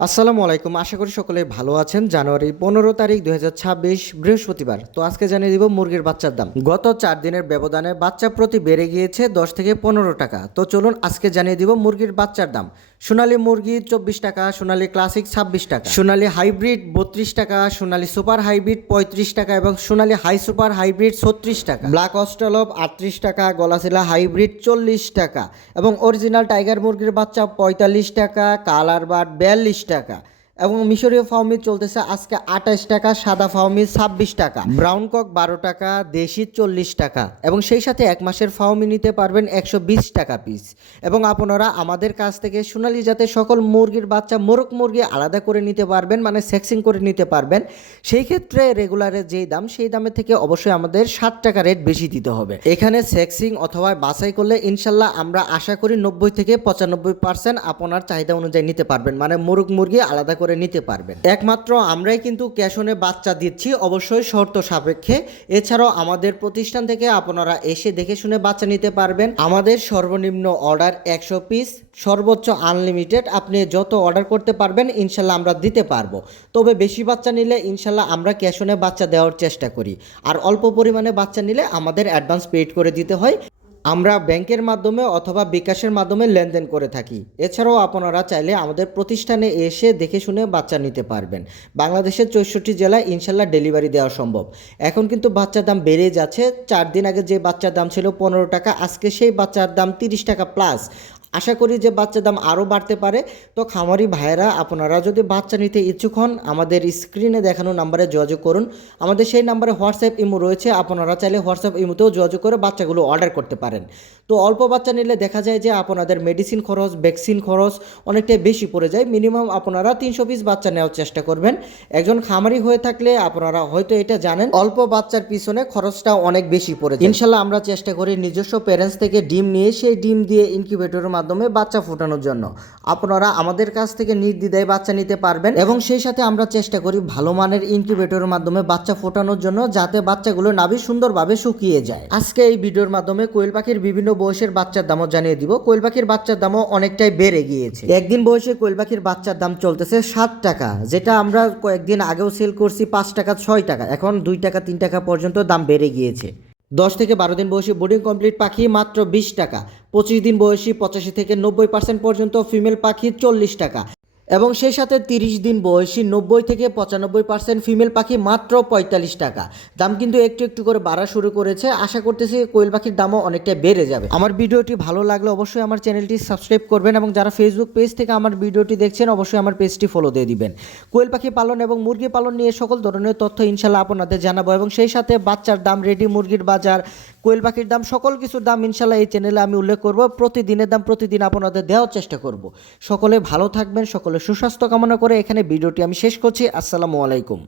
আসসালামু আলাইকুম। আশা করি সকলে ভালো আছেন। জানুয়ারি 15 তারিখ 2026 বৃহস্পতিবার। তো আজকে জানিয়ে দিব মুরগির বাচ্চার দাম। গত 4 দিনের ব্যবধানে বাচ্চা প্রতি বেড়ে গিয়েছে 10 থেকে 15 টাকা। তো চলুন আজকে জানিয়ে দিব মুরগির বাচ্চার দাম। সোনালী মুরগি 24 টাকা, সোনালী ক্লাসিক 26 টাকা, সোনালী হাইব্রিড 32 টাকা, সোনালী সুপার হাইব্রিড 35 টাকা এবং সোনালী হাই সুপার হাইব্রিড 36 টাকা, ব্ল্যাক অস্ট্রালপ 38 টাকা, গলাশিলা হাইব্রিড 40 টাকা এবং অরিজিনাল টাইগার মুরগির বাচ্চা 45 টাকা, কালার বার্ড 42 টাকা এবং মিশরীয় ফাউমি চলতেছে আজকে 28 টাকা, সাদা ফাউমি 26 টাকা, ব্রাউন কক 12 টাকা, দেশি 40 টাকা এবং সেই সাথে এক মাসের ফাউমি নিতে পারবেন 120 টাকা পিস। এবং আপনারা আমাদের কাছ থেকে সোনালী জাতের সকল মুরগির বাচ্চা মোরগ মুরগি আলাদা করে নিতে পারবেন, মানে সেক্সিং করে নিতে পারবেন। সেই ক্ষেত্রে রেগুলারের যেই দাম সেই দামের থেকে অবশ্যই আমাদের 7 টাকা রেট বেশি দিতে হবে। এখানে সেক্সিং অথবা বাছাই করলে ইনশাল্লাহ আমরা আশা করি 90 থেকে 95% আপনার চাহিদা অনুযায়ী নিতে পারবেন, মানে মোরগ মুরগি আলাদা করে নিতে পারবেন। একমাত্র আমরাই কিন্তু ক্যাশ অনে বাচ্চা দিচ্ছি, অবশ্যই শর্ত সাপেক্ষে। এছাড়াও আমাদের প্রতিষ্ঠান থেকে আপনারা এসে দেখে শুনে বাচ্চা নিতে পারবেন। আমাদের সর্বনিম্ন অর্ডার 100 পিস, সর্বোচ্চ আনলিমিটেড। আপনি যত অর্ডার করতে পারবেন ইনশাল্লাহ আমরা দিতে পারবো। তবে বেশি বাচ্চা নিলে ইনশাল্লাহ আমরা ক্যাশ অনে বাচ্চা দেওয়ার চেষ্টা করি। আর অল্প পরিমাণে বাচ্চা নিলে আমাদের অ্যাডভান্স পেড করে দিতে হয়। আমরা ব্যাংকের মাধ্যমে অথবা বিকাশের মাধ্যমে লেনদেন করে থাকি। এছাড়াও আপনারা চাইলে আমাদের প্রতিষ্ঠানে এসে দেখে শুনে বাচ্চা নিতে পারবেন। বাংলাদেশের 64 জেলায় ইনশাল্লাহ ডেলিভারি দেওয়া সম্ভব। এখন কিন্তু বাচ্চার দাম বেড়ে যাচ্ছে। 4 দিন আগে যে বাচ্চার দাম ছিল 15 টাকা, আজকে সেই বাচ্চার দাম 30 টাকা প্লাস। আশা করি যে বাচ্চার দাম আরও বাড়তে পারে। তো খামারি ভাইয়েরা আপনারা যদি বাচ্চা নিতে ইচ্ছুক হন আমাদের স্ক্রিনে দেখানো নাম্বারে যোগাযোগ করুন। আমাদের সেই নাম্বারে হোয়াটসঅ্যাপ ইমো রয়েছে, আপনারা চাইলে হোয়াটসঅ্যাপ ইমোতেও যোগাযোগ করে বাচ্চাগুলো অর্ডার করতে পারেন। তো অল্প বাচ্চা নিলে দেখা যায় যে আপনাদের মেডিসিন খরচ, ভ্যাকসিন খরচ অনেকটাই বেশি পড়ে যায়। মিনিমাম আপনারা 300 পিস বাচ্চা নেওয়ার চেষ্টা করবেন। একজন খামারি হয়ে থাকলে আপনারা হয়তো এটা জানেন, অল্প বাচ্চার পিছনে খরচটা অনেক বেশি পড়ে যায়। ইনশাল্লাহ আমরা চেষ্টা করি নিজস্ব প্যারেন্টস থেকে ডিম নিয়ে সেই ডিম দিয়ে ইনকিউবেটরের মাধ্যমে বাচ্চা ফোটানোর জন্য। আপনারা আমাদের কাছ থেকে নির্দ্বিধায় বাচ্চা নিতে পারবেন এবং সেই সাথে আমরা চেষ্টা করি ভালো মানের ইনকিউবেটরের মাধ্যমে বাচ্চা ফোটানোর জন্য, যাতে বাচ্চাগুলো নাভি সুন্দরভাবে শুকিয়ে যায়। আজকে এই ভিডিওর মাধ্যমে কোয়েল পাখির বিভিন্ন বয়সের বাচ্চার দামও জানিয়ে দিব। কোয়েল পাখির বাচ্চার দামও অনেকটাই বেড়ে গিয়েছে। একদিন বয়সে কোয়েল পাখির বাচ্চার দাম চলতেছে 7 টাকা, যেটা আমরা কয়েকদিন আগেও সেল করছি 5 টাকা 6 টাকা, এখন 2 টাকা 3 টাকা পর্যন্ত দাম বেড়ে গিয়েছে। 10 থেকে 12 দিন বয়সী বোর্ডিং কমপ্লিট পাখি মাত্র 20 টাকা, 25 দিন বয়সী 85 থেকে 90% পর্যন্ত ফিমেল পাখি 40 টাকা এবং সেই সাথে 30 দিন বয়সী 90 থেকে 95% ফিমেল পাখি মাত্র 45 টাকা। দাম কিন্তু একটু একটু করে বাড়া শুরু করেছে। আশা করতেছি কোয়েল পাখির দামও অনেকটা বেড়ে যাবে। আমার ভিডিওটি ভালো লাগলে অবশ্যই আমার চ্যানেলটি সাবস্ক্রাইব করবেন এবং যারা ফেসবুক পেজ থেকে আমার ভিডিওটি দেখছেন অবশ্যই আমার পেজটি ফলো দিয়ে দিবেন। কোয়েল পাখি পালন এবং মুরগি পালন নিয়ে সকল ধরনের তথ্য ইনশাল্লাহ আপনাদের জানাবো এবং সেই সাথে বাচ্চার দাম, রেডি মুরগির বাজার, কোয়েল পাখির দাম, সকল কিছুর দাম ইনশাল্লাহ এই চ্যানেলে আমি উল্লেখ করব। প্রতিদিনের দাম প্রতিদিন আপনাদের দেওয়ার চেষ্টা করব। সকলে ভালো থাকবেন, সকলে সুস্বাস্থ্য কামনা করে এখানে ভিডিওটি আমি শেষ করছি। আসসালামু আলাইকুম।